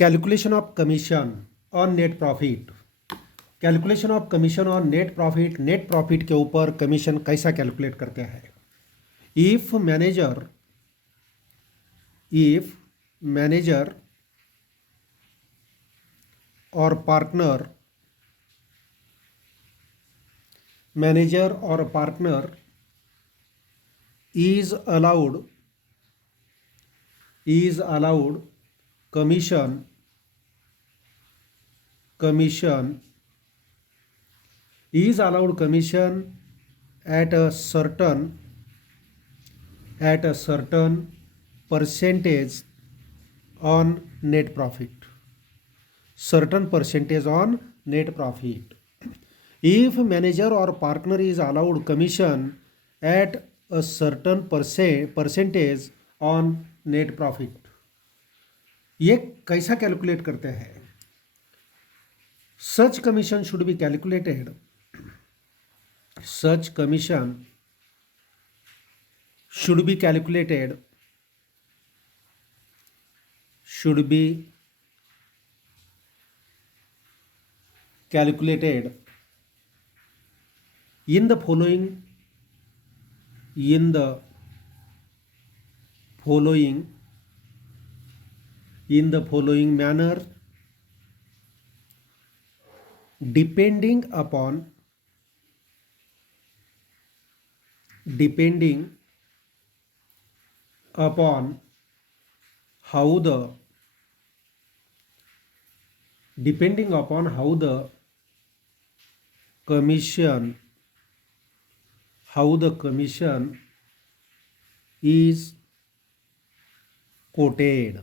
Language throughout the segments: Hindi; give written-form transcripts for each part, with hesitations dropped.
Calculation of commission on net profit. Calculation of commission on net profit. Net profit के ऊपर कमीशन कैसा कैलकुलेट करते हैं। इफ मैनेजर और partner is allowed commission at a certain percentage on net profit. If manager or partner is allowed commission at a certain percentage on net profit, ये कैसा कैलकुलेट करते हैं। Such commission should be calculated in the following manner, depending upon how the commission is coated.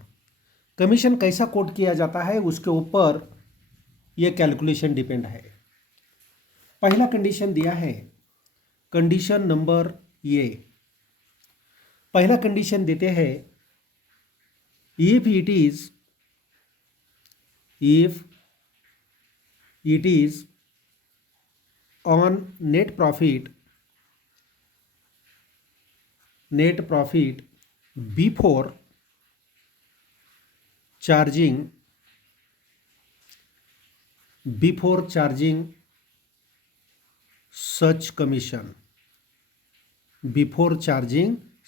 Commission कैसा कोट किया जाता है उसके ऊपर यह कैलकुलेशन डिपेंड है। पहला कंडीशन दिया है, कंडीशन नंबर ये। पहला कंडीशन देते हैं, if it is on net profit before charging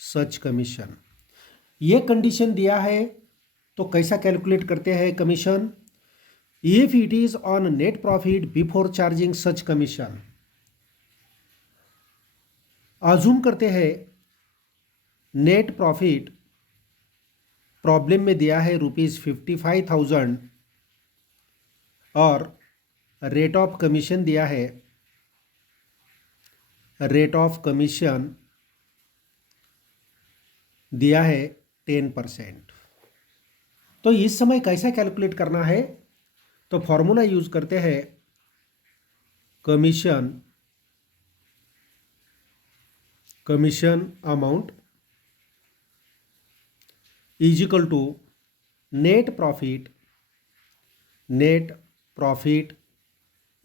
such commission। ये कंडीशन दिया है तो कैसा कैलकुलेट करते हैं commission. If it is on net profit before charging such commission, assume करते हैं नेट प्रॉफिट प्रॉब्लम में दिया है ₹55,000 और रेट ऑफ कमीशन दिया है, रेट ऑफ कमीशन दिया है 10%। तो इस समय कैसा कैलकुलेट करना है, तो फॉर्मूला यूज करते हैं, commission amount is equal to net profit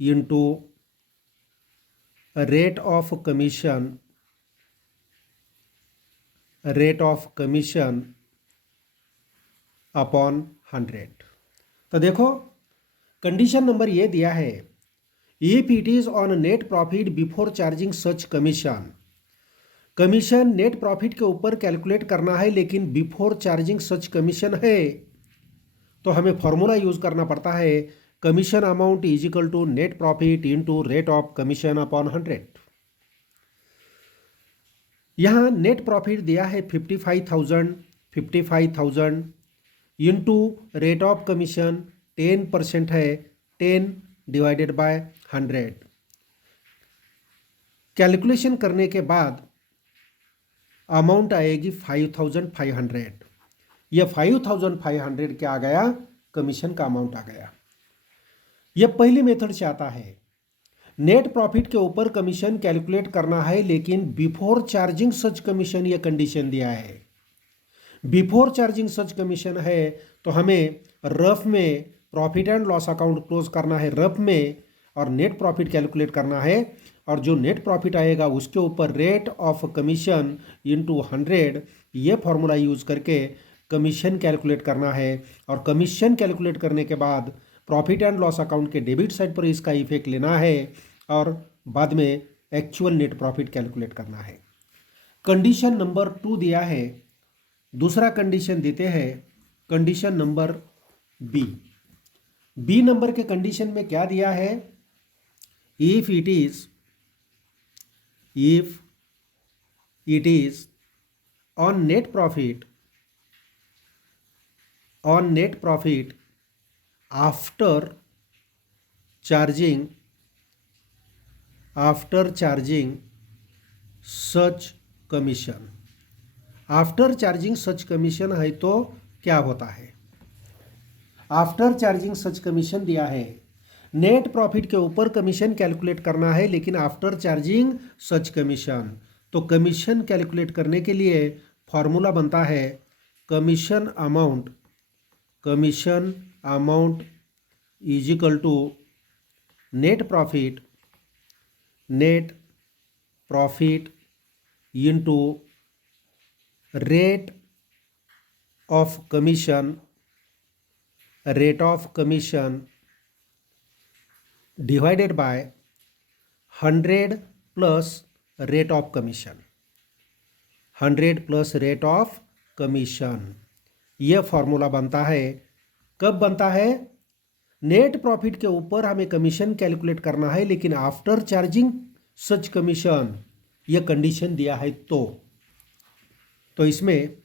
into rate of commission upon 100। तो देखो कंडीशन नंबर ये दिया है, if it is on net profit before charging such commission. Commission net profit के ऊपर कैलकुलेट करना है लेकिन बिफोर चार्जिंग सच कमीशन है, तो हमें फॉर्मूला यूज करना पड़ता है, commission amount is equal to net profit into rate of commission upon 100। यहाँ नेट प्रॉफिट दिया है 55,000 इंटू रेट ऑफ कमीशन 10% है, 10 डिवाइडेड बाय 100। कैलकुलेशन करने के बाद अमाउंट आएगी 5,500। यह 5,500 क्या आ गया, कमीशन का अमाउंट आ गया। यह पहली मेथड से आता है, नेट प्रॉफिट के ऊपर कमीशन कैलकुलेट करना है लेकिन बिफोर चार्जिंग सच कमीशन, यह कंडीशन दिया है। बिफोर चार्जिंग सच कमीशन है तो हमें रफ में profit and loss account close करना है रफ में, और नेट प्रॉफिट कैलकुलेट करना है, और जो नेट प्रॉफिट आएगा उसके ऊपर रेट ऑफ कमीशन इंटू 100, ये फॉर्मूला यूज करके कमीशन कैलकुलेट करना है और कमीशन कैलकुलेट करने के बाद प्रॉफिट एंड लॉस अकाउंट के डेबिट साइड पर इसका इफेक्ट लेना है और बाद में एक्चुअल नेट प्रॉफिट कैलकुलेट करना है। कंडीशन नंबर 2 दिया है, दूसरा कंडीशन देते हैं कंडीशन नंबर बी नंबर के कंडीशन में क्या दिया है, if it is on net profit after charging such commission. After charging such commission है तो क्या होता है, आफ्टर चार्जिंग सच कमीशन दिया है, नेट प्रॉफिट के ऊपर कमीशन कैलकुलेट करना है लेकिन आफ्टर चार्जिंग सच कमीशन। तो कमीशन कैलकुलेट करने के लिए फॉर्मूला बनता है commission amount is equal to net profit into rate of commission divided by 100 plus rate of commission, 100 plus rate of commission. यह फॉर्मूला बनता है, कब बनता है, नेट प्रॉफिट के ऊपर हमें कमीशन कैलकुलेट करना है लेकिन आफ्टर चार्जिंग सच कमीशन, यह कंडीशन दिया है तो इसमें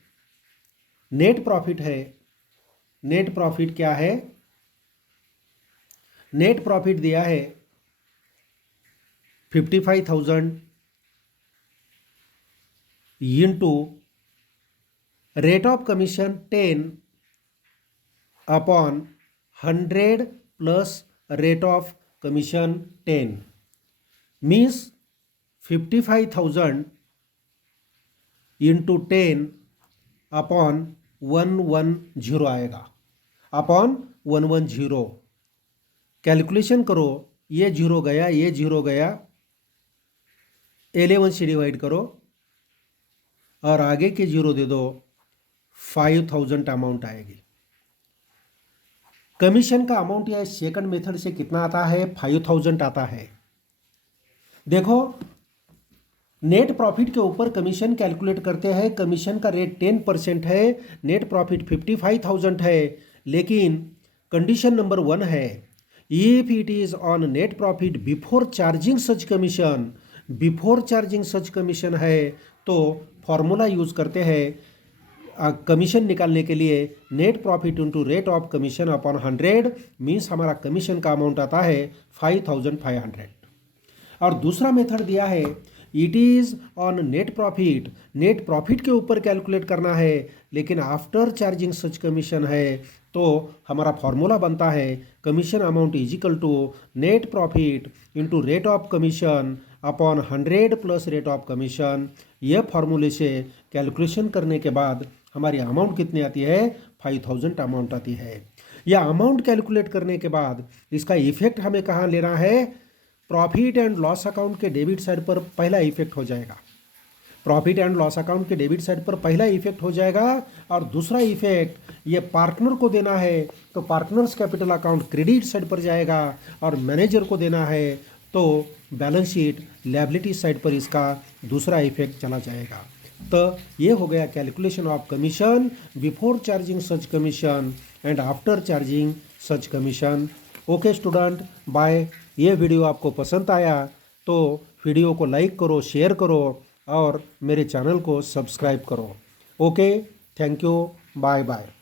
नेट प्रॉफिट है, नेट प्रॉफिट क्या है, नेट प्रॉफिट दिया है 55,000 into rate of commission 10 upon 100 plus rate of commission 10 means 55,000 into 10 upon 110 आएगा, अपॉन 110। कैलकुलेशन करो, ये जीरो गया, ये जीरो गया, 11 से डिवाइड करो और आगे के जीरो दे दो, 5,000 अमाउंट आएगी। कमीशन का अमाउंट यह सेकंड मेथड से कितना आता है, 5,000 आता है। देखो नेट प्रॉफिट के ऊपर कमीशन कैलकुलेट करते हैं, कमीशन का रेट 10% है, नेट प्रॉफिट 55,000 है, लेकिन कंडीशन नंबर 1 है if it is on net profit before charging such commission, before charging such commission है तो फॉर्मूला यूज करते हैं कमीशन निकालने के लिए net profit into rate of commission upon 100 means हमारा कमीशन का अमाउंट आता है 5,500। और दूसरा मेथड दिया है it is on net profit के ऊपर कैलकुलेट करना है लेकिन आफ्टर चार्जिंग सच कमीशन है तो हमारा फॉर्मूला बनता है commission amount is equal to net profit into rate of commission upon 100 plus rate of commission. यह फॉर्मूले से कैलकुलेशन करने के बाद हमारी अमाउंट कितनी आती है, 5,000 अमाउंट आती है। यह अमाउंट कैलकुलेट करने के बाद इसका इफेक्ट हमें कहाँ लेना है, प्रॉफिट एंड लॉस अकाउंट के डेबिट साइड पर पहला इफेक्ट हो जाएगा, प्रॉफिट एंड लॉस अकाउंट के डेबिट साइड पर पहला इफेक्ट हो जाएगा। और दूसरा इफेक्ट ये पार्टनर को देना है तो partners capital account credit side पर जाएगा और मैनेजर को देना है तो बैलेंस शीट लायबिलिटी साइड पर इसका दूसरा इफेक्ट चला जाएगा। तो ये हो गया calculation of commission before charging such commission and after charging such commission. Okay student, bye. ये वीडियो आपको पसंद आया तो वीडियो को लाइक करो, शेयर करो और मेरे चैनल को सब्सक्राइब करो। Okay, thank you, bye bye.